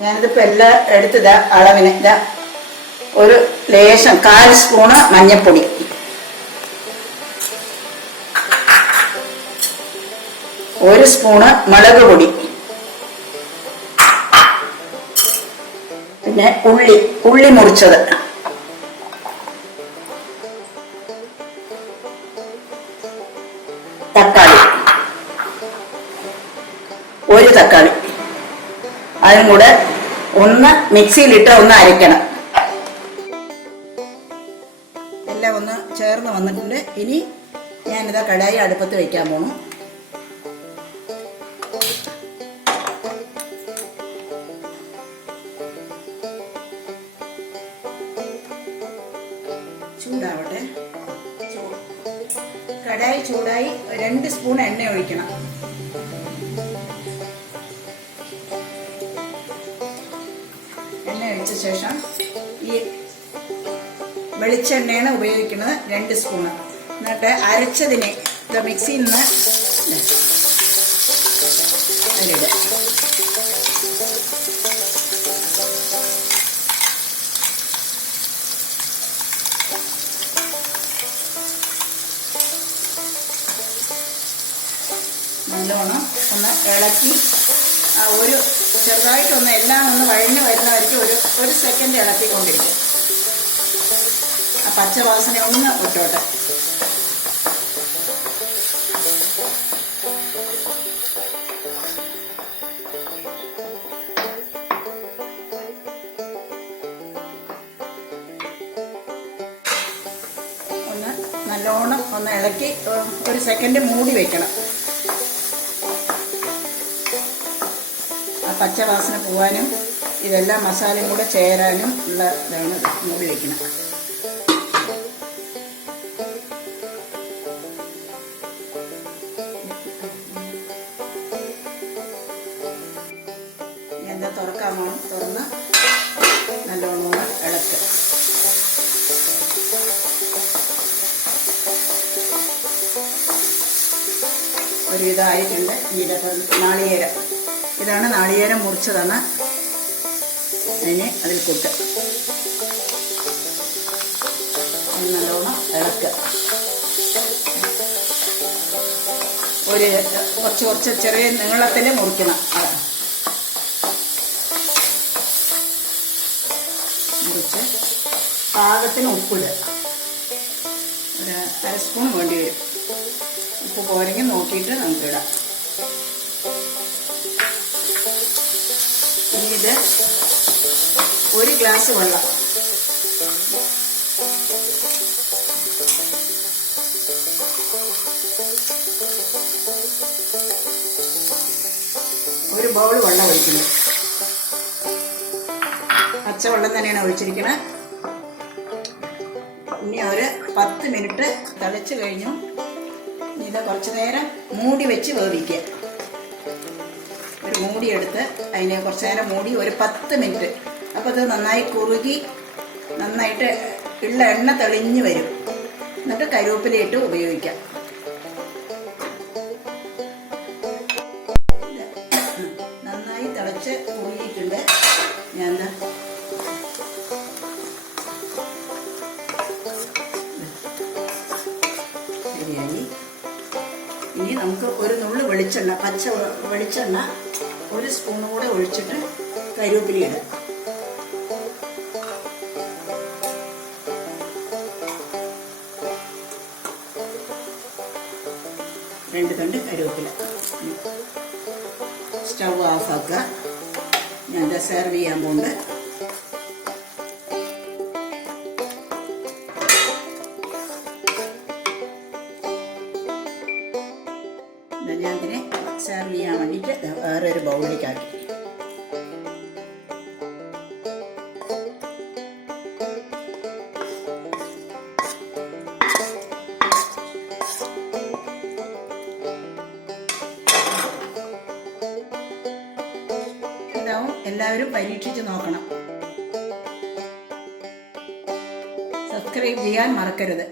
ഞാനിതിപ്പോൾ എല്ലാം എടുത്തത് അളവിന് ഒരു ലേശം 1/4 സ്പൂണ് മഞ്ഞൾപ്പൊടി, ഒരു സ്പൂണ് മുളക് പൊടി, പിന്നെ ഉള്ളി മുറിച്ചത്, തക്കാളി, ഒരു തക്കാളി, അതും കൂടെ ഒന്ന് മിക്സിയിലിട്ട് ഒന്ന് അരയ്ക്കണം. എല്ലാം ഒന്ന് ചേർന്ന് വന്നിട്ടുണ്ട്. ഇനി ഞാനിതാ കടായി അടുപ്പത്ത് വെക്കാൻ പോണു. ചൂടാവട്ടെ. കടായി ചൂടായി 2 സ്പൂൺ എണ്ണ ഒഴിക്കണം. എണ്ണ ഒഴിച്ച ശേഷം ഈ വെളിച്ചെണ്ണയാണ് ഉപയോഗിക്കുന്നത്, 2 സ്പൂണ്. എന്നിട്ട് അരച്ചതിനെ മിക്സിയിൽ നിന്ന് അതിലിടുക. നല്ലോണം ഒന്ന് ഇളക്കി ഒരു ചെറുതായിട്ടൊന്ന് എല്ലാം ഒന്ന് വഴഞ്ഞ് വരുന്നവർക്ക് ഒരു സെക്കൻഡ് ഇളക്കിക്കൊണ്ടിരിക്കും. ആ പച്ചവാസന ഒന്ന് വിട്ടോട്ടെ. ഒന്ന് നല്ലോണം ഒന്ന് ഇളക്കി ഒരു സെക്കൻഡ് മൂടി വെക്കണം. പച്ചവാസന പോവാനും ഇതെല്ലാം മസാലയും കൂടെ ചേരാനും ഉള്ള ഇതാണ് മൂടി വയ്ക്കണം. എന്താ തുറക്കാമോ? തുറന്ന് നല്ലോണം ഇളക്കുക. ഒരുവിധമായിട്ടുണ്ട്. നാളികേരം, ഇതാണ് നാളികേരം മുറിച്ചതാണ്. അതിനെ അതിൽ കൂട്ടുക. നല്ലോണം ഇളക്കുക. കുറച്ച് ചെറിയ നീളത്തിൽ മുറിക്കണം. മുറിച്ച് പാകത്തിന് ഉപ്പിടുക. ഒരു 1/2 സ്പൂൺ വേണ്ടി വരും. ഉപ്പ് പോരെങ്കിൽ നോക്കിയിട്ട് നമുക്കിടാം. ഇനി ഇത് 1 ഗ്ലാസ് വെള്ളം, ഒരു ബൗൾ വെള്ളം ഒഴിക്കുന്നത്. പച്ചവെള്ളം തന്നെയാണ് ഒഴിച്ചിരിക്കുന്നത്. ഇനി ഒരു 10 മിനിറ്റ് തിളച്ച് കഴിഞ്ഞു. ഇത് കുറച്ച് നേരം മൂടി വെച്ച് വേവിക്കുക. ഒരു മൂടിയെടുത്ത് അതിനെ കുറച്ച് നേരം മൂടി ഒരു 10 മിനിറ്റ്. അപ്പോൾ ഇത് നന്നായി കുറുകി നന്നായിട്ട് ഉള്ള എണ്ണ തെളിഞ്ഞ് വരും. എന്നിട്ട് കറിവേപ്പിലയിട്ട് ഉപയോഗിക്കാം. നന്നായി തിളച്ച് കുറുകിയിട്ടുണ്ട്. ഞാൻ ശരിയായി. ഇനി നമുക്ക് ഒരു നുള്ളു വെളിച്ചെണ്ണ, പച്ച വെളിച്ചെണ്ണ 1 സ്പൂൺ കൂടെ ഒഴിച്ചിട്ട് കറിവേപ്പില ഇടുക. രണ്ട് തണ്ട് കറിവേപ്പില. സ്റ്റൗ ഓഫാക്കുക. ഞാൻ സെർവ് ചെയ്യാൻ പോകുന്നത്. ഞാൻ ഇതിനെ സെർവ് ചെയ്യാൻ വേണ്ടിയിട്ട് വേറൊരു ബൗളിലേക്ക് ആക്കി. എല്ലാവരും പരീക്ഷിച്ച് നോക്കണം. സബ്സ്ക്രൈബ് ചെയ്യാൻ മറക്കരുത്.